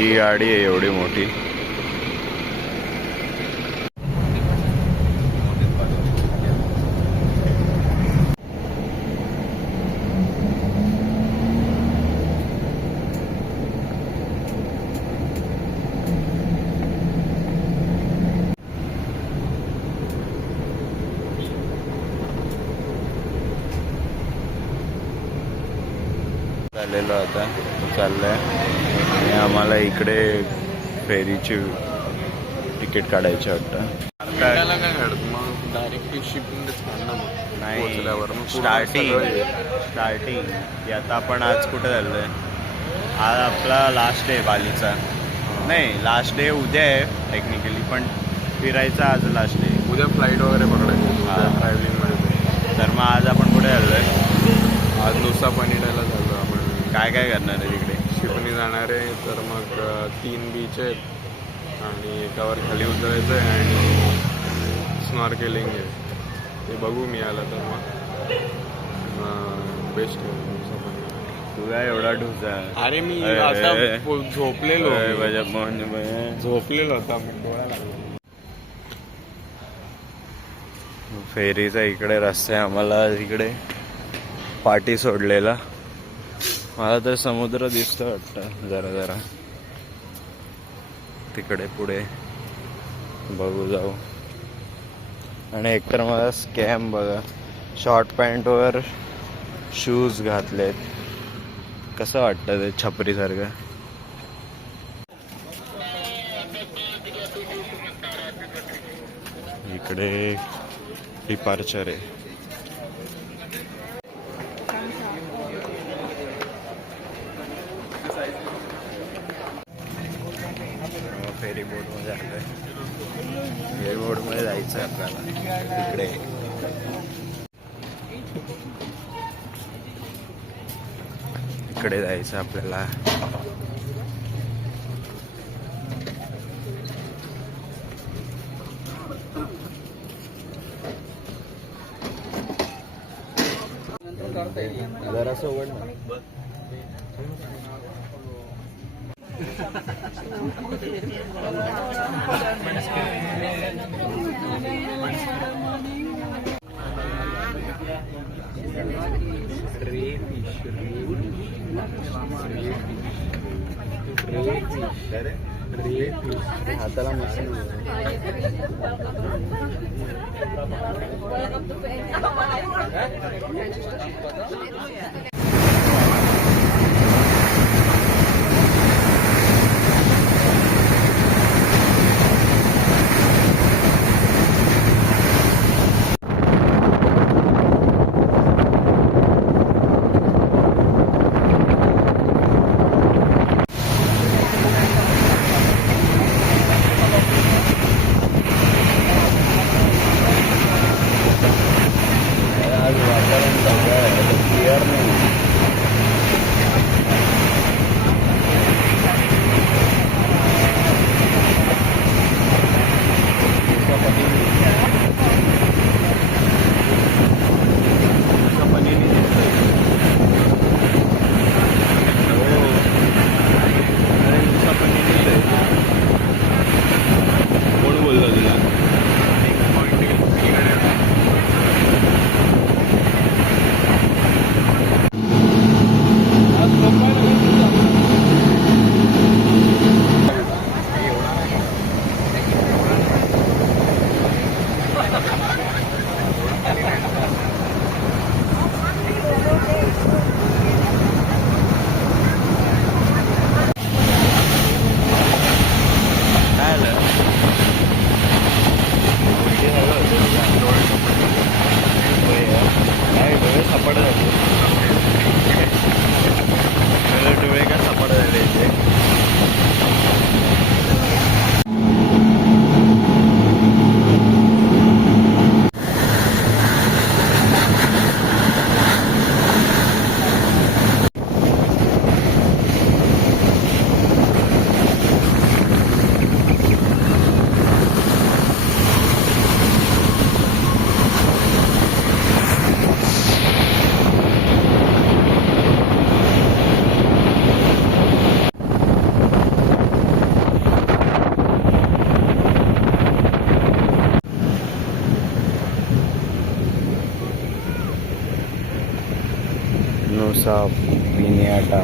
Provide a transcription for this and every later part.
ही गाडी आहे एवढी मोठी. चाललेलो आता चाललंय आणि आम्हाला इकडे फेरीची तिकीट काढायची वाटतं. त्याला काय काढत मग डायरेक्टली शिपिंगच काढणार मग नाही पोहोचल्यावर स्टार्टिंग की आता आपण आज कुठे चाललोय. आज आपला लास्ट डे बालीचा. नाही लास्ट डे उद्या आहे टेक्निकली पण फिरायचा आज लास्ट डे. उद्या फ्लाईट वगैरे पकडायची ट्रॅव्हलिंगमध्ये. तर मग आज आपण कुठे चाललोय. आज नुसा पनिडाला झालो आपण. काय काय करणार आहे तिकडे. शिपणी जाणार आहे तर मग 3 बीच आहेत आणि एकावर खाली उतरायचं आहे आणि स्नॉर्केलिंग आहे. ते बघू मी आलं तर मग बेस्ट आहे नुसा पनिडा. तुला एवढा ढुसा. अरे मी आता झोपलेलो होता मी डोळा लागला. फेरीचा इकडे रस्ता आहे. आम्हाला इकडे पाठी सोडलेला. मला तर समुद्र दिसतं वाटतं जरा जरा तिकडे पुढे. बघू जाऊ. आणि एकतर मला स्कॅम बघा. शॉर्ट पॅन्टवर शूज घातलेत. कसं वाटतं ते छपरीसारखं. इकडे डिपार्चर आहे. फेरी बोटमध्ये आलोय. फेरी बोटमध्ये जायचं आहे आपल्याला. तिकडे इकडे जायचं आपल्याला. जरासं उघड ना. हाताला मशीन. आज वातावरण चांगलं आहे. नुसा पिनियाटा,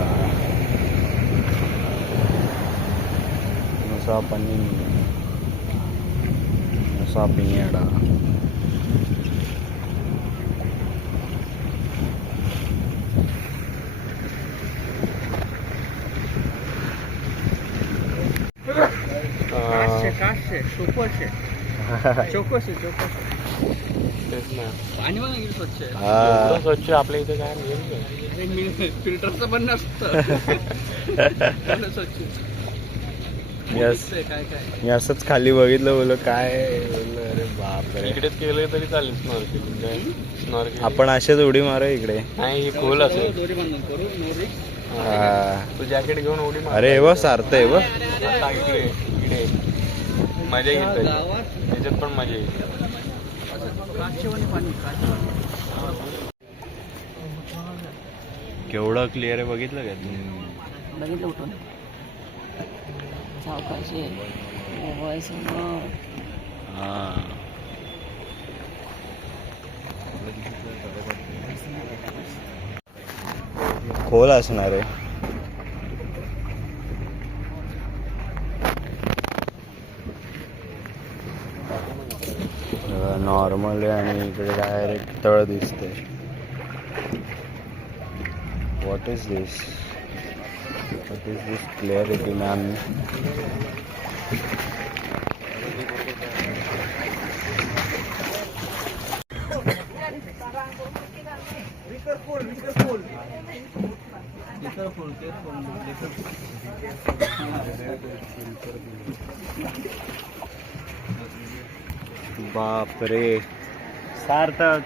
नुसा पनीर, नुसा पिनियाटा. तेच ना. पाणी पण किती स्वच्छ आहे. एवढं स्वच्छ आपल्या इथे काय मिळेल फिल्टरचं पण नसतं. एवढं स्वच्छ यस काय काय मी असंच खाली बघितलं, बोललो काय, बोललो अरे बापरे. इकडेच केलं तरी चालेल स्नॉर्केलिंग. काय स्नॉर्केलिंग आपण असेच उडी मारू इकडे. नाही, हे खोल असेल. दोरी बांधून करू नो रिस्क. हा. तू जॅकेट घेऊन उडी मार. अरे व सार्थ आहे व. आता इकडे इकडे मजा येईल गावात त्याच्यात पण मजा येईल. काचेवानी पाणी केवढं क्लिअर आहे बघितलं का तुम्ही? बघितलं उठून सावकाशे हा. खोल असणार आहे. नॉर्मल आहे आणि इकडे डायरेक्ट तळ दिसते. What is this? What is this clarity ma'am? बापरे सार्थक.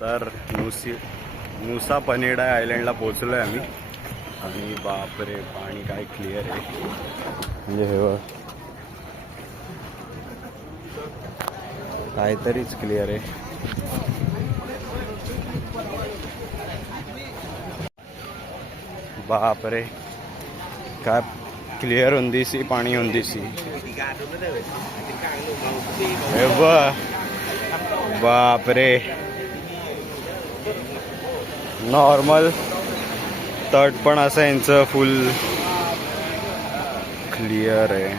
तर नुसा पनेडा आयलंडला पोहोचलो आहे आम्ही. आणि बापरे पाणी काय क्लिअर आहे, म्हणजे हे बघ काहीतरीच क्लिअर आहे. बापरे काय क्लिअर होंदी सी पाणी होंदी सी. हे बघ बापरे नॉर्मल तट पण असं यांचं फुल क्लिअर आहे.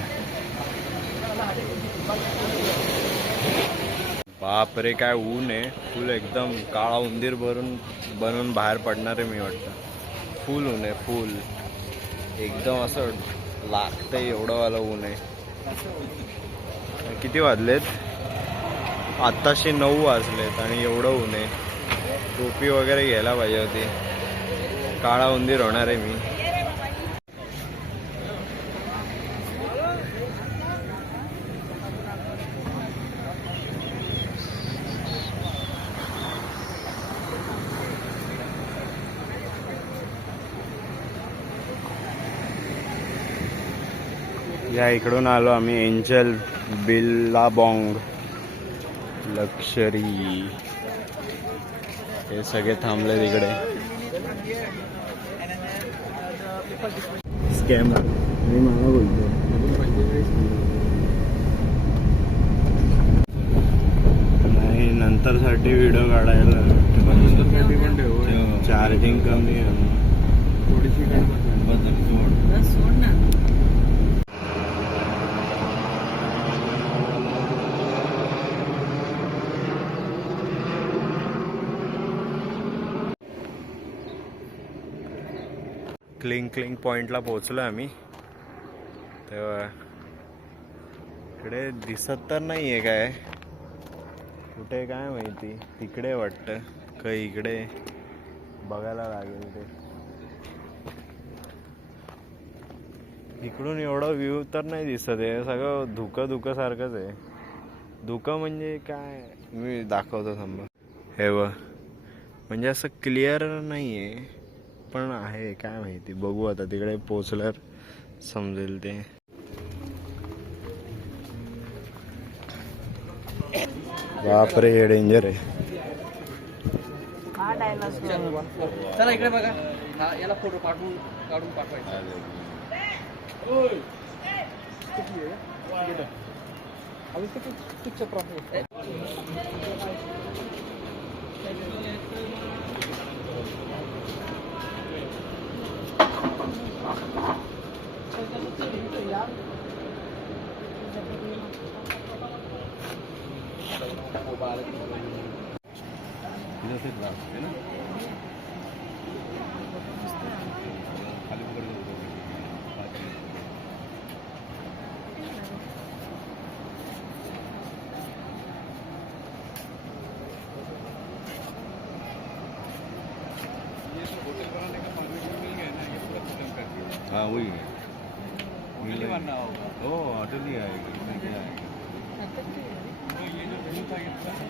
बापरे काय ऊन आहे, फुल एकदम काळा उंदीर बनून बाहेर पडणार आहे मी वाटतं. फुल ऊन आहे, फुल एकदम असं लागतंय एवढं वाला ऊन आहे. किती वाजलेत? आत्ताशे 9 वाजलेत आणि एवढं ऊन आहे. टोपी वगैरे घ्यायला पाहिजे होती. काळा उंदीर होणार आहे मी. या इकडून आलो आम्ही एंजल बिल्लाबॉंग लक्झरी. हे सगळे थांबले तिकडे. स्कॅमर मी मला बोलतो. नाही नंतर साठी व्हिडिओ काढायला चार्जिंग कमी आहे. सोड ना. क्लिंग पॉइंटला पोहोचलो आम्ही. तेव्हा इकडे दिसत तर नाही आहे काय, कुठे काय माहिती. तिकडे वाटतं का इकडे बघायला लागेल ते. इकडून एवढा व्ह्यू तर नाही दिसत आहे, सगळं धुकं सारखंच आहे. धुकं म्हणजे काय मी दाखवतो थांबा. हे व म्हणजे असं क्लिअर नाही आहे पण आहे, काय माहिती. बघू आता तिकडे पोचल्यावर समजेल ते. बापरे हे डेंजर आहे. चला इकडे बघा. हा याला फोटो काढून पाठवायचा. हाँ वही है. ओ अटली आएगी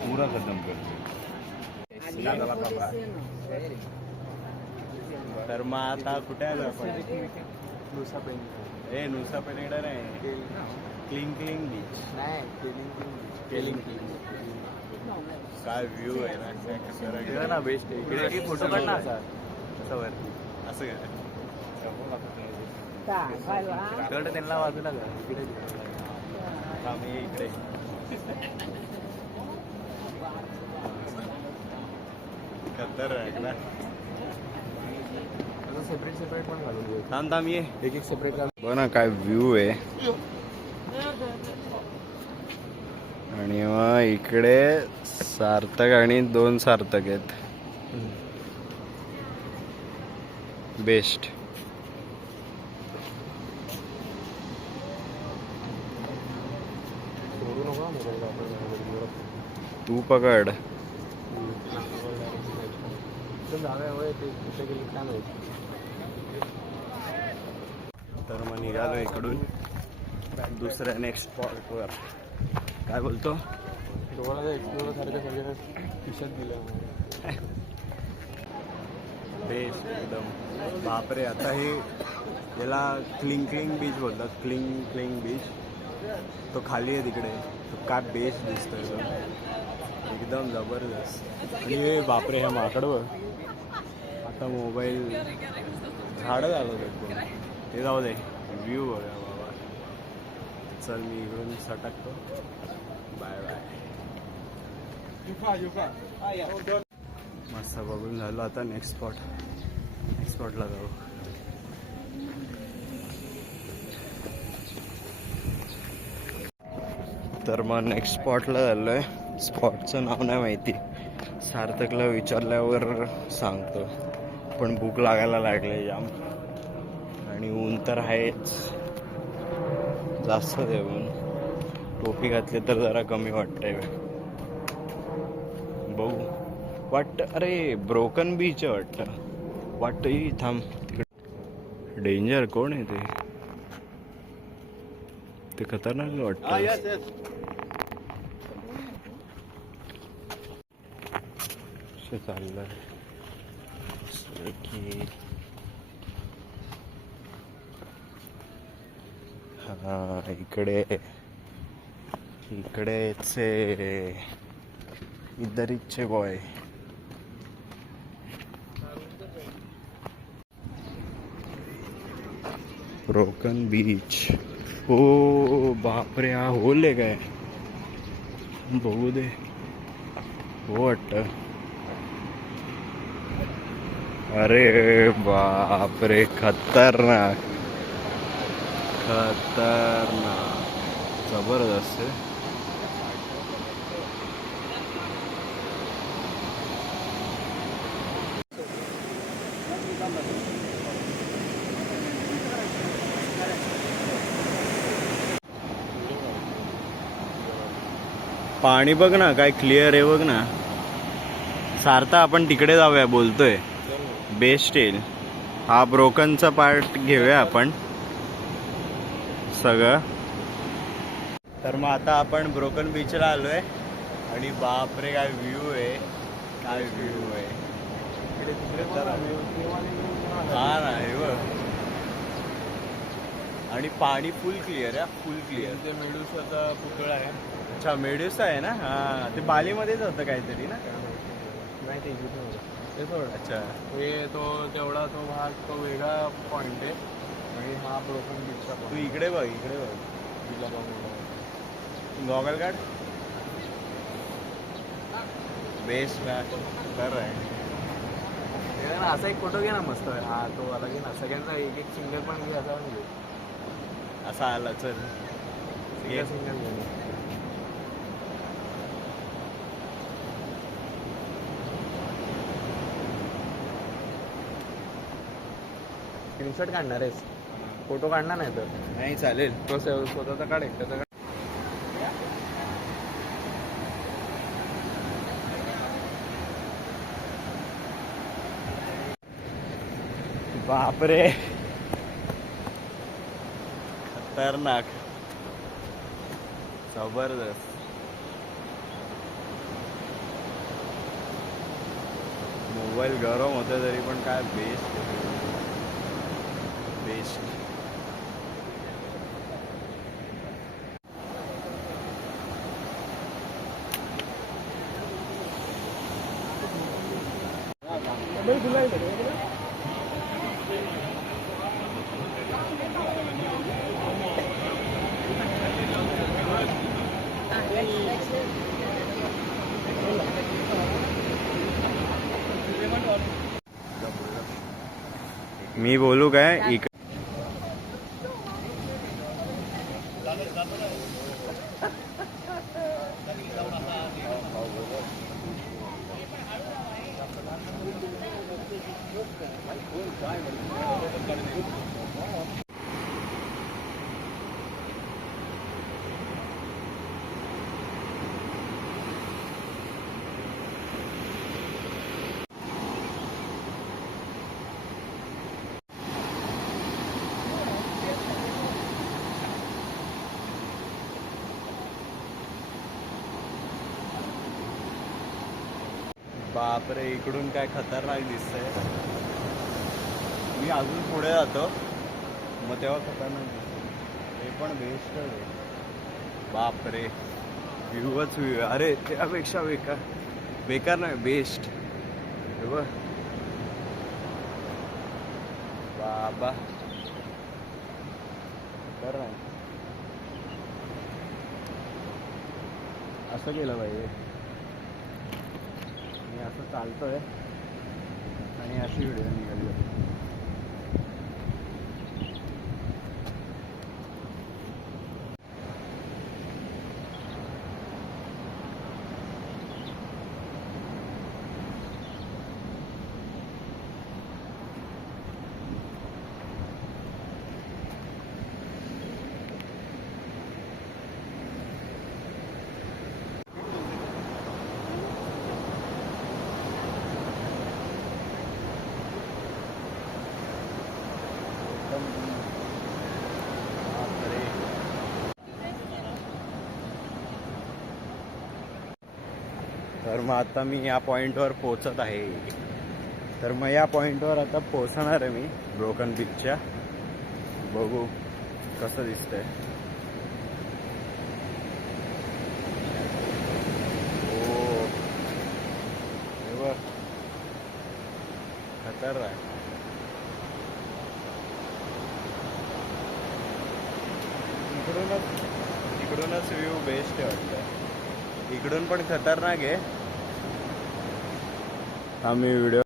पूरा खत्म करते. तर मग आता कुठे आहे आपण? नुसा पेनेडर आहे. Cling beach. काय व्ह्यू आहे ना. बेस्ट आहे. फोटो काढ ना असं असं काय त्यांना वाजू नका. इकडे आम्ही इकडे खतरनाक ना. सेपरेट पण घालून घेऊ. थांब ये एक सेपरेट घालून. बघ ना काय व्ह्यू आहे. आणि मग इकडे सार्थक आणि 2 सार्थक आहेत. बेस्ट. तू पकड. तर मग निघालो इकडून दुसऱ्या नेक्स्ट स्पॉटवर. काय बोलतो? एक्सप्लोर सारखं सगळं खिशात दिलं. बेस्ट एकदम. बापरे आता हे याला क्लिंग बीच बोलतात. Cling beach. तो खाली आहे तिकडे. तो काय बेस्ट दिसतोय तो. एकदम जबरदस्त. आणि हे बापरे ह्या माकडं आता मोबाईल झाडं झालं ते. ते जाऊ दे. व्ह्यू बघा बाबा. चल मी इकडून सटकतो. Bye bye. मस्त बघून झालं. आता नेक्स्ट स्पॉटला जाऊ. तर मग नेक्स्ट स्पॉटला झालो आहे. स्पॉटचं नाव नाही माहिती. सार्थकला विचारल्यावर सांगतो. पण भूक लागायला लागले जाम. आणि ऊन तर आहेच जास्त. ऊन टोपी घातली तर जरा कमी वाटतंय. बघू वाटतं. अरे ब्रोकन बीच आहे वाटतं. थांब तिकडे डेंजर. कोण आहे ते खतरनाक वाटतं. चाललंय हा इकडेच इधरचे बॉय. Broken beach. ओ बापरे हा होल आहे काय? बघू दे. हो वाटतं. अरे बापरे खतरनाक जबरदस्त आहे. पाणी बघ ना काय क्लिअर आहे बघ ना. सार्थ आपण तिकडे जाऊया बोलतोय. बेस्ट येईल. हा ब्रोकनचा पार्ट घेऊया आपण सगळं. तर मग आता आपण ब्रोकन बीचला आलोय. आणि बापरे काय व्ह्यू आहे. काय व्ह्यू आहे. हा ना हे बघ. आणि पाणी फुल क्लिअर आहे. फुल क्लिअर. मेडुसाचा पुतळा आहे. अच्छा मेड्युसा आहे ना, हा ते बालीमध्येच होतं काहीतरी ना. नाही ते इकडे होतं. ते सोड. अच्छा हे तो तेवढा तो भाग तो वेगळा पॉईंट आहे आणि हा ब्रोकन बीचचा तू पॉईंट इकडे बघ, इकडे बघ. तिला बघून गॉगल काढ. बेस्ट ना कर आहे. असा एक फोटो घे ना मस्त. हा तो वाला घे ना. सगळ्यांचा एक एक सिंगल पण घे. असा पण घे. असा आला चल. सिंगल सिंगल घे. स्क्रीनशॉट काढणार आहेस? फोटो काढणार नाही तर नाही चालेल. तो स्वतःचा काढ एकट्याचा काढ. बापरे खतरनाक जबरदस्त. मोबाईल गरम होते तरी पण काय बेस्ट बेस्ट. मी बोलू काय इक बापरे इकडून काय खतरनाक दिसतंय. मी अजून पुढे जातो मग तेव्हा खतरनाक दिसतंय. हे पण बेस्ट आहे. बापरे व्ह्यूच व्ह्यू. अरे त्यापेक्षा बेकार बेकार नाही बेस्ट. हे बघ बाबा खतरनाक. असं केलं पाहिजे. मी असं चालतोय आणि अशी व्हिडिओ निघाली. तर मग आता मी या पॉईंटवर पोचत आहे. तर मग या पॉईंटवर आता पोचणार आहे मी ब्रोकन बीचच्या. बघू कसं दिसतंय. हो हे बघ खतरनाक. इकडूनच व्ह्यू बेस्ट आहे वाटतं. इकडून पण खतरनाक आहे. आम्ही व्हिडिओ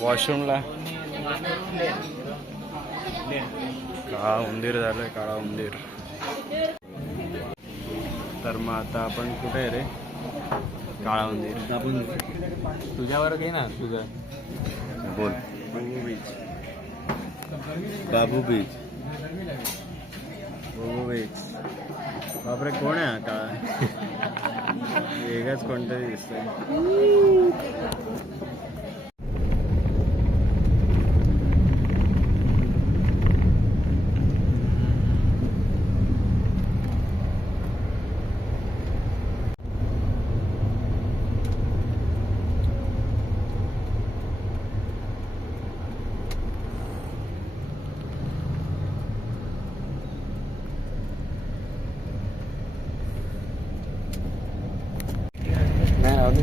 वॉशरूमला. काळा उंदीर झालंय काळा उंदीर. तर मग आता आपण कुठे आहे रे. काळा उंदीर तुझ्यावर घे ना तुझं. बोल. बाबू बीच. बाबू बीच बघू बीच. बापरे कोण आहे आता? वेगळंच कोणतरी दिसतंय. नाही राहू दे.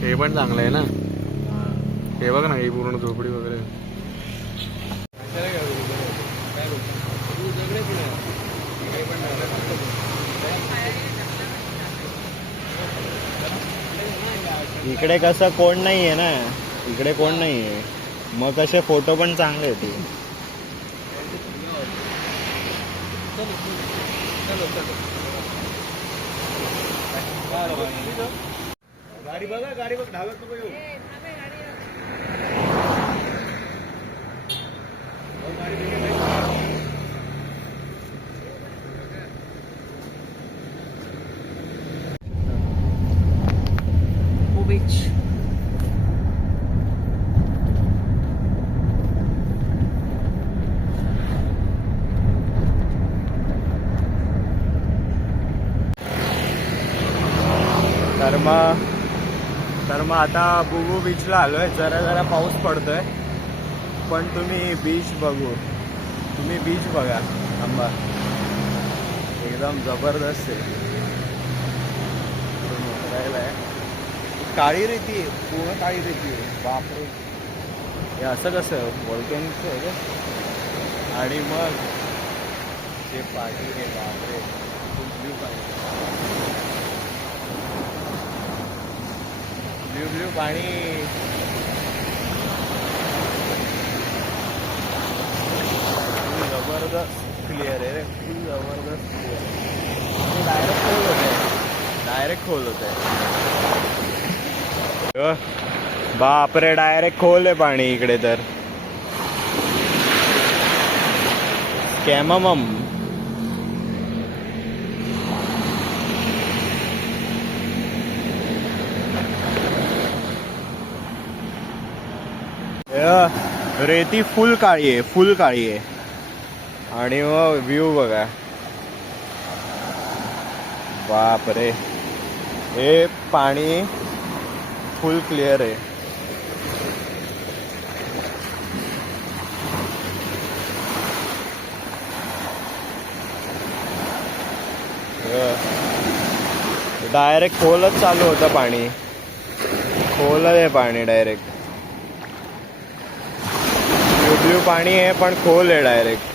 हे पण चांगलं आहे ना. हे बघ ना, ही पूर्ण झोपडी वगैरे. इकडे कसं कोण नाहीये ना, इकडे कोण नाहीये, मग कसे फोटो पण चांगले येते. गाडी बघा, गाडी बघ, धावत नको येऊ. बीच. तर मग आता बुगू बीचला आलोय. जरा जरा पाऊस पडतोय, पण तुम्ही बीच बघा. आंबा एकदम जबरदस्त आहे. काळी रेती, पूर्ण काळी रेती आहे. बापरे, हे असं कसं व्हॉल्कॅनिकचं आहे का? आणि मग ते पाणी रे, बापरे, ब्ल्यू पाणी, ब्ल्यू पाणी. जबरदस्त क्लिअर आहे रे, फुल जबरदस्त क्लिअर. डायरेक्ट खोल होत आहे. बापरे, डायरेक्ट खोल आहे पाणी इकडे तर. कॅमम. रेती फुल काळी आहे. आणि मग व्ह्यू बघा. बापरे, हे पाणी फुल क्लिअर आहे. डायरेक्ट खोलच चालू होतं पाणी. खोल आहे पाणी डायरेक्ट. ब्ल्यू पाणी आहे पण खोल आहे डायरेक्ट.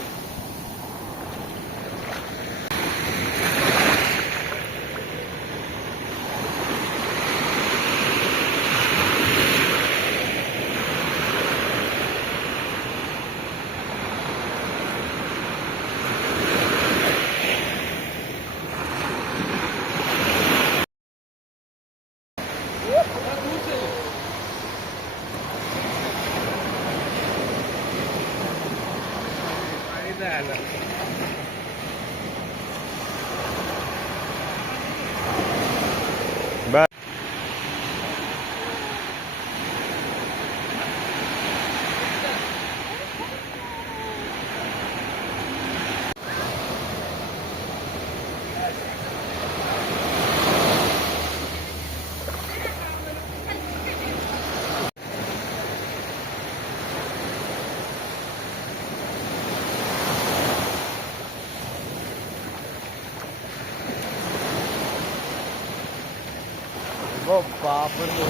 बापरे,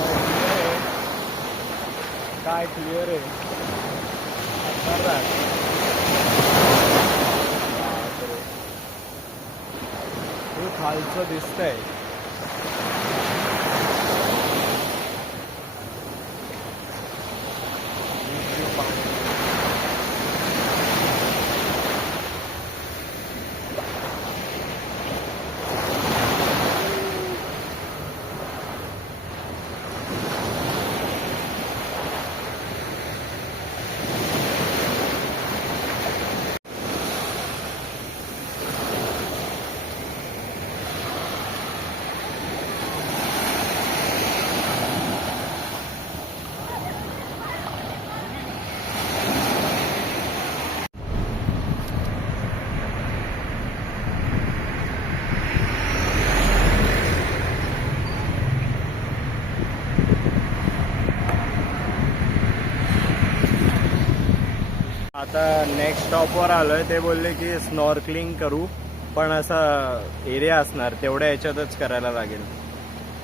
काय क्लिअर आहे. हे खालचं दिसतंय. आता नेक्स्ट स्टॉपवर आलोय. ते बोलले की स्नॉर्कलिंग करू, पण असा एरिया असणार तेवढ्या ह्याच्यातच करायला लागेल.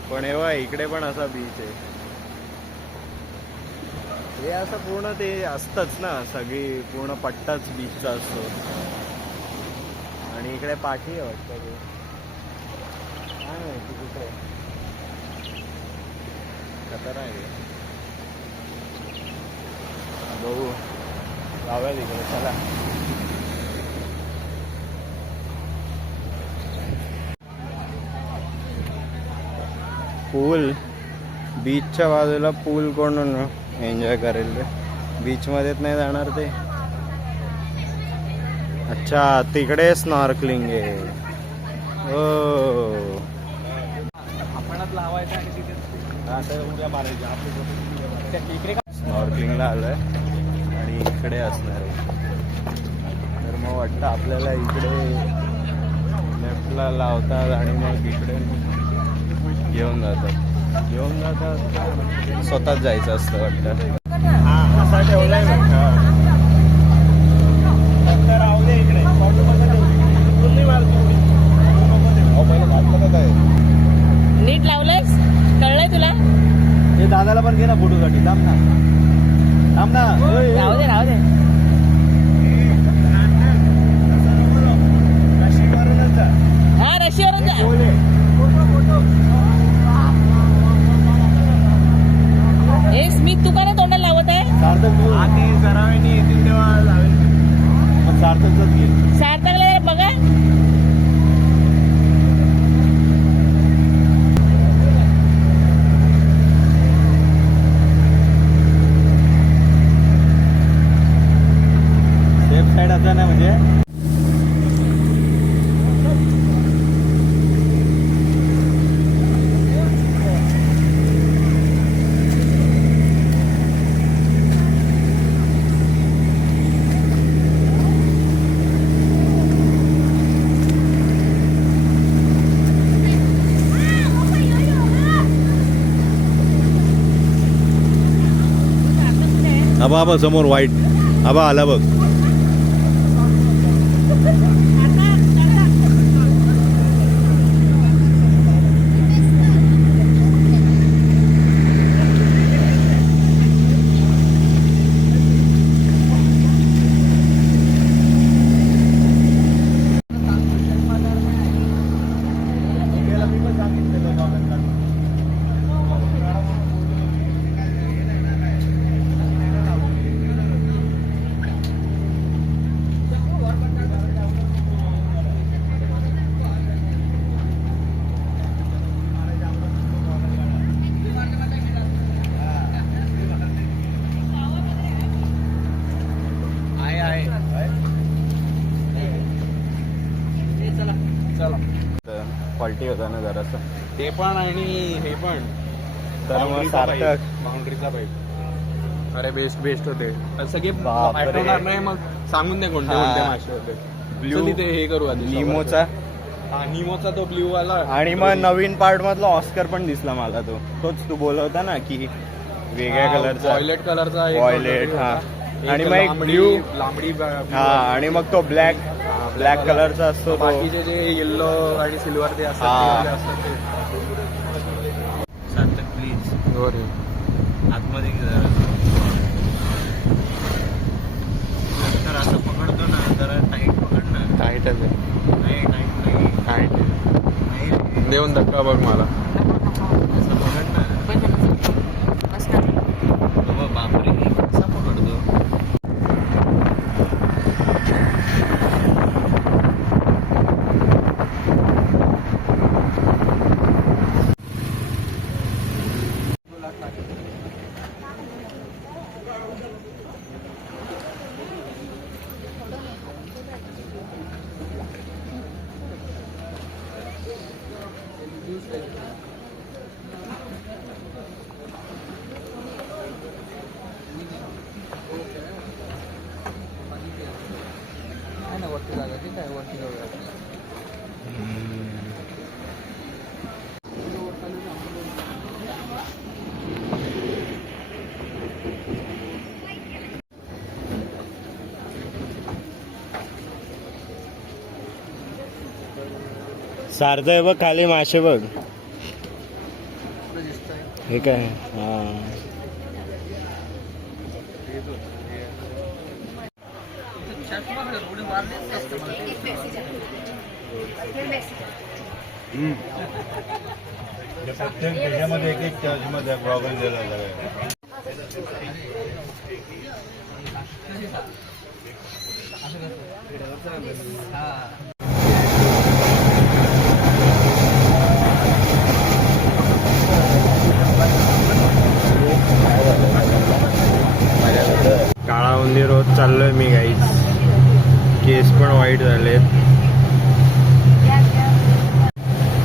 पण हे बघा इकडे पण असा बीच आहे. हे असं पूर्ण ते असतंच ना, सगळी पूर्ण पट्टाच बीचचा असतो. आणि इकडे पाठी आहे वाटतं ते, काय माहिती कुठे खतर आहे. बघू जाऊया तिकडे, चला. पूल बीचच्या बाजूला, पूल कोण एन्जॉय करेल रे? बीच मध्येच नाही जाणार ते. अच्छा तिकडे स्नॉर्कलिंग आहे. ओ आपणच लावायचं आणि तिथे उड्या मारायच्या. इकडे स्नॉर्कलिंगला आलोय आणि इकडे असणार आहे. तर मग वाटतं आपल्याला इकडे लेफ्टला लावतात आणि मग इकडे घेऊन जातात स्वतःच जायचं असतं वाटतं. हा असा ठेवलाय राहू दे इकडे. नीट लावलंयस, कळलंय तुला? हे दादाला पण घे ना फोटोसाठी. थांब ना. राहू दे राहू दे. हा रशीवरून जा. हे स्मित तू का ना तोंडाला लावत आहे? सरावानी येतील तेव्हा लावेल. सार्थकच घे. सार्थकला जरा बघा. सेफ साईड असं नाही म्हणजे. आबा समोर व्हाईट आबा आला बघ. क्वालिटी होता ना जरासं ते पण आणि हे पण. तर मग सार्थक बाउंड्रीचा पाईप. अरे बेस्ट होते सगळे. बापरे. आठवणार नाही मग सांगून दे कोणते हा. कोणते मासे होते. ब्ल्यू चल इथे हे करू आधी. निमोचा. हा निमोचा तो ब्ल्यू वाला. आणि मग नवीन पार्ट मधला ऑस्कर पण दिसला मला. तोच तू बोलवता ना की वेगळ्या कलरचा. व्हायलेट कलरचा. व्हायलेट हा. आणि मग एक ब्ल्यू लांबडी. हा आणि मग तो ब्लॅक कलरचा असतो तो. बाकीचे जे येल्लो आणि सिल्वर ते हा. असतात ते. सार्थक प्लीज Sorry. आतमध्ये तर असं पकडतो ना जरा टाईट पकड ना. टाईटच आहे. नाही टाईट नाही. टाईट नाही रे. देऊन धक्का बघ मला. असं पकड ना. बाबा बापरे कसा पकडतो. वरती जागा ठीक आहे. वरती जाऊया. सारखं बघ खाली मासे बघ. पुढे दिसतंय. हे काय हा चष्मा उडी मारलीच असते मला ते. त्याच्यामध्ये एक चर्चमध्ये प्रॉब्लेम दिला काळा उंदीर रोज चाललोय मी गाईच. केस पण वाईट झालेत.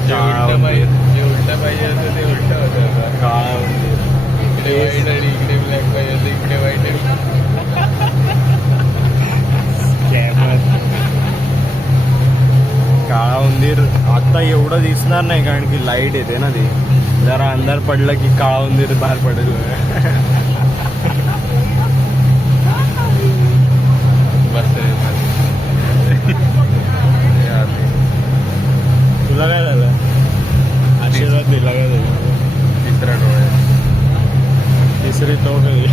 काळा उंदीर. जे उलट पाहिजे होतं ते उलट होतं. काळा उंदीर. इकडे वाईट आणि इकडे ब्लॅक पाहिजे होतं इकडे वाईट आहे. काळा उंदीर आता एवढं दिसणार नाही कारण की लाईट येते ना ती. जरा अंधार पडलं की काळा उंदीर बाहेर पडेल. तुला काय झालं? आशीर्वाद दिला का तुला? तिसरा डोळ्या तिसरी तो कधी?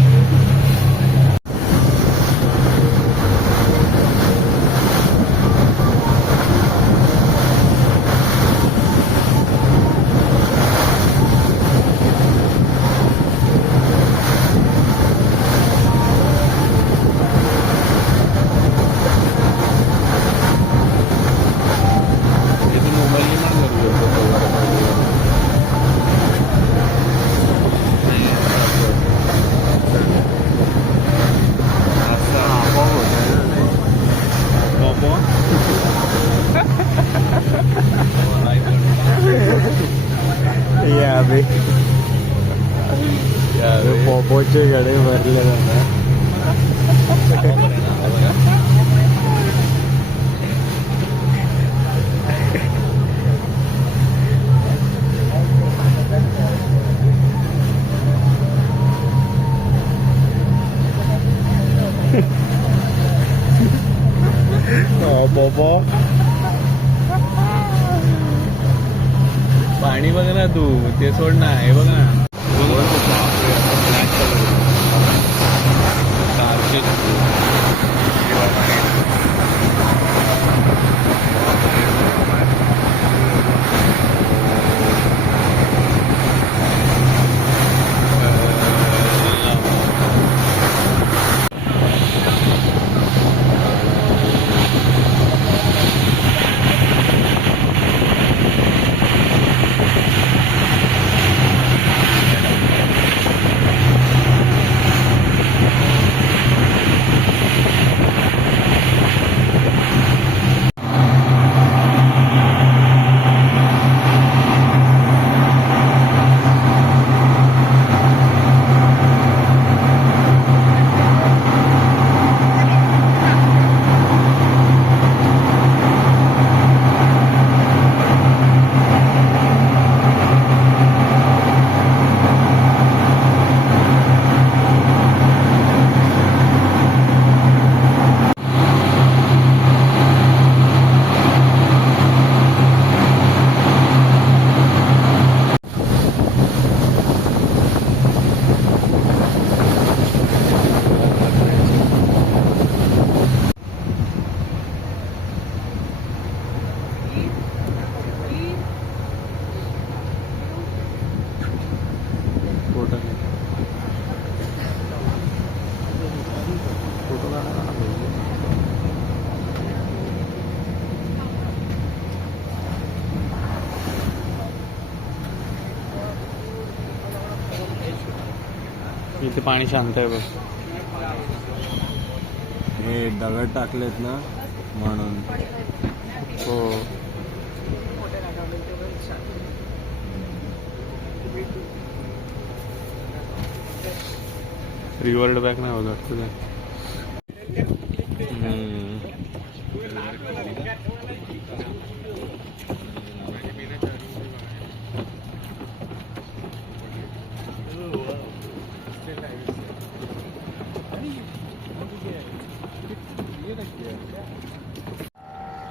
पोपोचे गडे भरले जातात. पोपो पाणी बघ ना तू ते सोड ना. हे बघ ना ब्लॅक कलर इथे पाणी शांत आहे बघ. हे दगड टाकलेत ना म्हणून. हो रिवर्ड बॅक नाही होत वाटतं ते.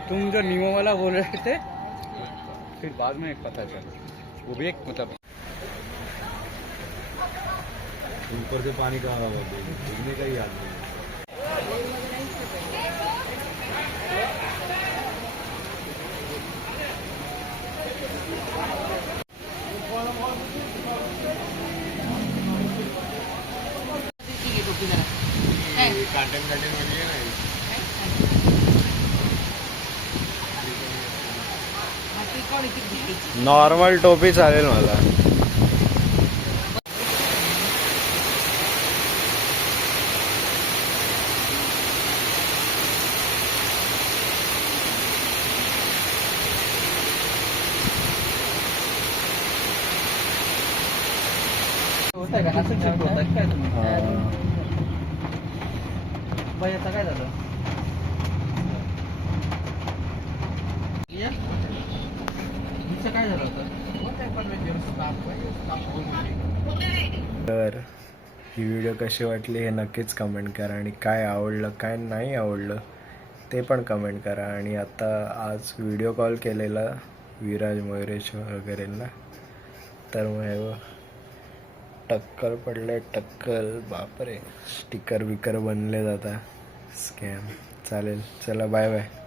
तुम जो नियमाला बोल रहे थे फिर बाद में एक पता चला वो भी एक मतलब ऊपर से पानी का डूबने का ही याद नहीं। काटन काटन वाली आहे ना नॉर्मल टोपी चालेल मला. होत आहे का असं चेक होत काय तुम्ही बाई आता काय झालं या? हिचं काय झालं होतं तर ही व्हिडिओ कशी वाटली हे नक्कीच कमेंट करा आणि काय आवडलं काय नाही आवडलं ते पण कमेंट करा. आणि आता आज व्हिडिओ कॉल केलेला विराज मयुरेश वगैरेंना तर मग टक्कल पडले टक्कल बापरे स्टिकर बिकर बनले जाता स्कॅम चालेल चला बाय बाय.